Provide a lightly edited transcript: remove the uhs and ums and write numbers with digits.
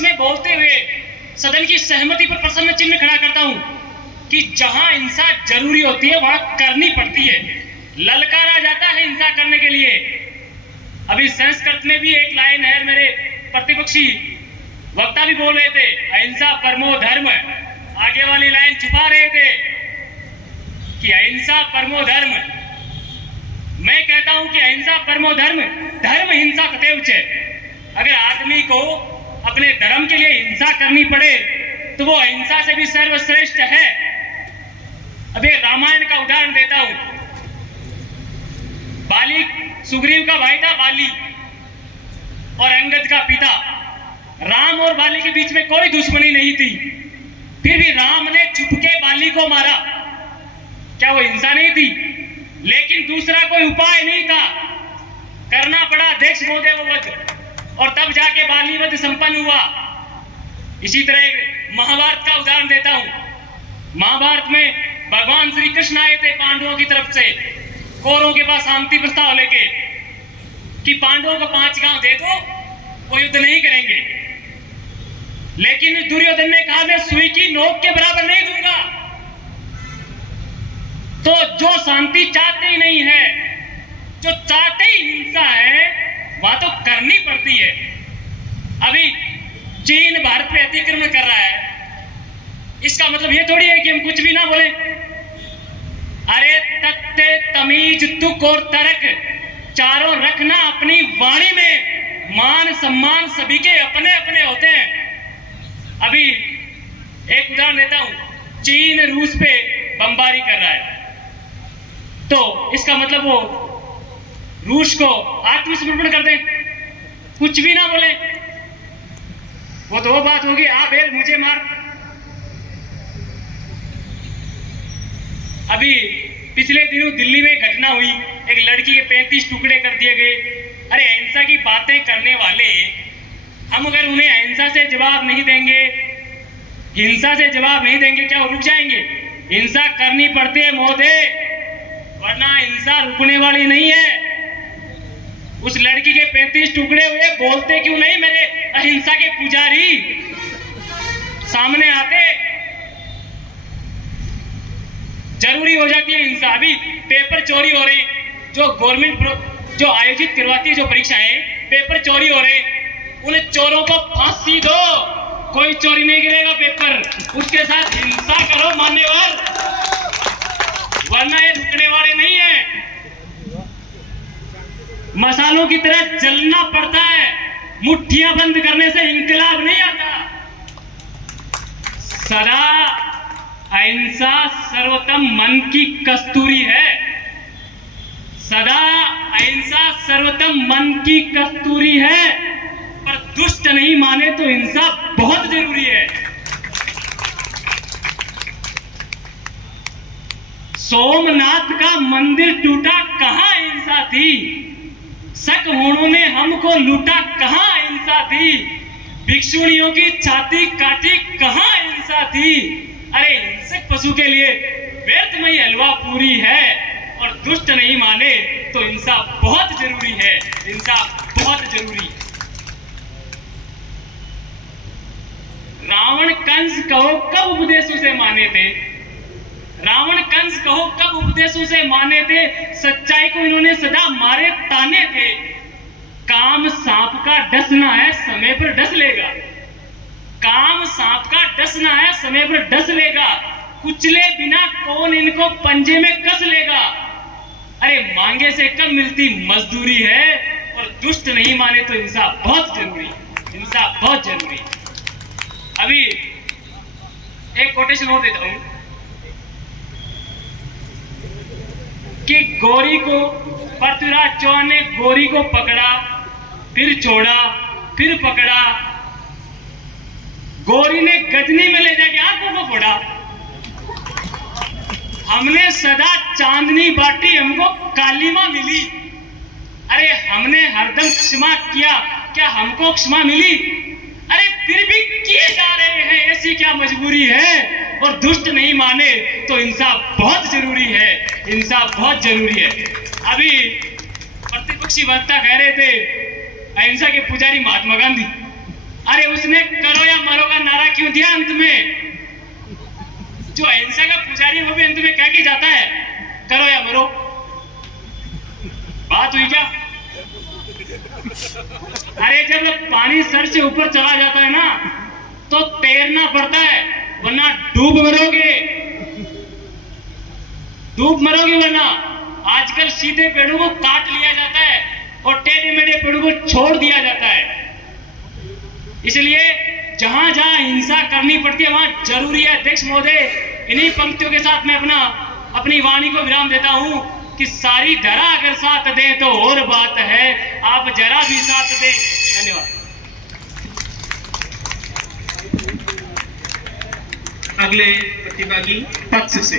पक्ष में बोलते हुए सदन की सहमति पर प्रश्न चिन्ह खड़ा करता हूं कि जहां हिंसा जरूरी होती है वहां करनी पड़ती है, ललकारा जाता है हिंसा करने के लिए। अभी संस्कृत में भी एक लाइन है, मेरे प्रतिपक्षी वक्ता भी बोल रहे थे, अहिंसा परमो धर्म। आगे वाली लाइन छुपा रहे थे कि अहिंसा परमो धर्म। मैं कहता हूं कि अहिंसा परमो धर्म, धर्म हिंसा तथैव च। अगर आदमी को अपने धर्म के लिए हिंसा करनी पड़े तो वो अहिंसा से भी सर्वश्रेष्ठ है। अब ये रामायण का उदाहरण देता हूं। बाली सुग्रीव का भाई था, बाली और अंगद का पिता। राम और बाली के बीच में कोई दुश्मनी नहीं थी, फिर भी राम ने चुपके बाली को मारा। क्या वो हिंसा नहीं थी? लेकिन दूसरा कोई उपाय नहीं था, करना पड़ा देश मोदेव वध, और तब जाके बाली वध संपन्न हुआ। इसी तरह महाभारत का उदाहरण देता हूं। महाभारत में भगवान श्री कृष्ण आए थे पांडवों की तरफ से कौरवों के पास शांति प्रस्ताव लेके कि पांडवों को 5 गांव दे दो, वो युद्ध नहीं करेंगे। लेकिन दुर्योधन ने कहा मैं सुई की नोक के बराबर नहीं दूंगा। तो जो शांति चाहते ही नहीं है, जो चाहते ही हिंसा है, वहां तो करनी पड़ती है। अभी चीन भारत पे अतिक्रमण कर रहा है, इसका मतलब ये थोड़ी है कि हम कुछ भी ना बोले। अरे तत्ते तमीज तुक और तर्क चारों रखना अपनी वाणी में। मान सम्मान सभी के अपने अपने होते हैं। अभी एक उदाहरण देता हूं, चीन रूस पे बमबारी कर रहा है, तो इसका मतलब वो रूस को आत्मसमर्पण कर दें, कुछ भी ना बोले, वो तो वो बात होगी, आ बेल मुझे मार। अभी पिछले दिनों दिल्ली में घटना हुई, एक लड़की के 35 टुकड़े कर दिए गए। अरे अहिंसा की बातें करने वाले, हम अगर उन्हें अहिंसा से जवाब नहीं देंगे, हिंसा से जवाब नहीं देंगे, क्या वो रुक जाएंगे? हिंसा करनी पड़ती है महोदय, वरना हिंसा रुकने वाली नहीं है। उस लड़की के 35 टुकड़े हुए, बोलते क्यों नहीं मेरे अहिंसा के पुजारी? सामने आते, जरूरी हो जाती है हिंसा। अभी पेपर चोरी हो रहे हैं, जो गवर्नमेंट जो आयोजित करवाती है जो परीक्षाएं, पेपर चोरी हो रहे हैं, उन चोरों को फांसी दो। कोई चोरी नहीं गिरेगा पेपर, उसके साथ हिंसा करो मान्यवर, वरना ये रुकने वाले नहीं है। मसालों की तरह जलना पड़ता है, मुट्ठियां बंद करने से इंकलाब नहीं आता। सदा अहिंसा सर्वोत्तम मन की कस्तूरी है, सदा अहिंसा सर्वोत्तम मन की कस्तूरी है। पर दुष्ट नहीं माने तो हिंसा बहुत जरूरी है। सोमनाथ का मंदिर टूटा, कहां हिंसा थी? शक होनों ने हमको लूटा, कहां हिंसा थी? भिक्षुणियों की छाती काटी, कहां हिंसा थी? अरे हिंसक पशु के लिए व्यर्थ में हलवा पूरी है, और दुष्ट नहीं माने तो हिंसा बहुत जरूरी है, हिंसा बहुत जरूरी है। रावण कंस कहो कब उपदेशों से माने थे, रावण कंस कहो कब उपदेशों से माने थे, सच्चाई को इन्होंने सदा मारे ताने थे। काम सांप का डसना है, समय पर डस लेगा। काम सांप का डसना है, समय पर डस लेगा। कुचले बिना कौन इनको पंजे में कस लेगा। अरे मांगे से कम मिलती मजदूरी है, और दुष्ट नहीं माने तो हिंसा बहुत जरूरी है, हिंसा बहुत जरूरी है। अभी एक कोटेशन और देता हूं कि गौरी को पृथ्वीराज चौहान ने गौरी को पकड़ा, फिर छोड़ा, फिर पकड़ा, गौरी ने गजनी में ले जाके आंखों को फोड़ा। हमने सदा चांदनी बांटी, हमको काली मां मिली। अरे हमने हरदम क्षमा किया, क्या हमको क्षमा मिली? अरे फिर भी किए जा रहे हैं, ऐसी क्या मजबूरी है? और दुष्ट नहीं माने तो हिंसा बहुत जरूरी है, हिंसा बहुत जरूरी है। अभी प्रतिपक्षी वक्ता कह रहे थे अहिंसा के पुजारी महात्मा गांधी। अरे उसने करो या मरो का नारा क्यों दिया अंत में? जो अहिंसा का पुजारी है वो भी अंत में कह के जाता है करो या मरो। बात हुई क्या? अरे जब पानी सर से ऊपर चला जाता है ना तो तैरना पड़ता है, वरना डूब मरोगे, डूब मरोगे। वरना आजकल सीधे पेड़ों को काट लिया जाता है और टेढ़े मेढ़े पेड़ों को छोड़ दिया जाता है। इसलिए जहां जहां हिंसा करनी पड़ती है वहां जरूरी है। अध्यक्ष महोदय, इन्हीं पंक्तियों के साथ मैं अपनी वाणी को विराम देता हूं कि सारी धरा अगर साथ दे तो और बात है, आप जरा भी साथ दे। धन्यवाद। अगले प्रतिभागी पक्ष से